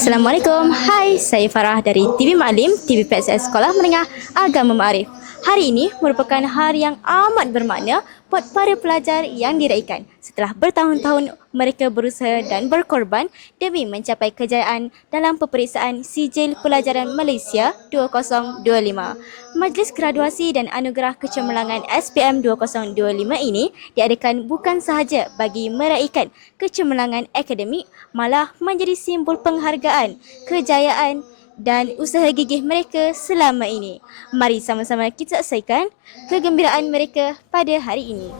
Assalamualaikum. Hai, saya Farah dari TV Maklim, TV PSS Sekolah Menengah Agama Ma'arif. Hari ini merupakan hari yang amat bermakna buat para pelajar yang diraikan setelah bertahun-tahun mereka berusaha dan berkorban demi mencapai kejayaan dalam peperiksaan Sijil Pelajaran Malaysia 2025. Majlis Graduasi dan Anugerah Kecemerlangan SPM 2025 ini diadakan bukan sahaja bagi meraikan kecemerlangan akademik, malah menjadi simbol penghargaan, kejayaan dan usaha gigih mereka selama ini. Mari sama-sama kita saksikan kegembiraan mereka pada hari ini.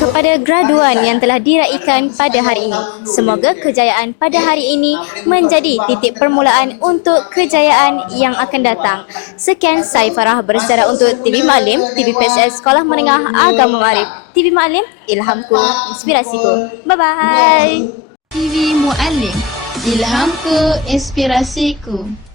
Kepada graduan yang telah diraikan pada hari ini. Semoga kejayaan pada hari ini menjadi titik permulaan untuk kejayaan yang akan datang. Sekian, saya Farah bersecara untuk TV Maklim, TV PSS Sekolah Menengah Agama Ma'arif. TV Maklim, ilhamku, inspirasiku. Bye-bye. TV Muallim, ilhamku, inspirasiku.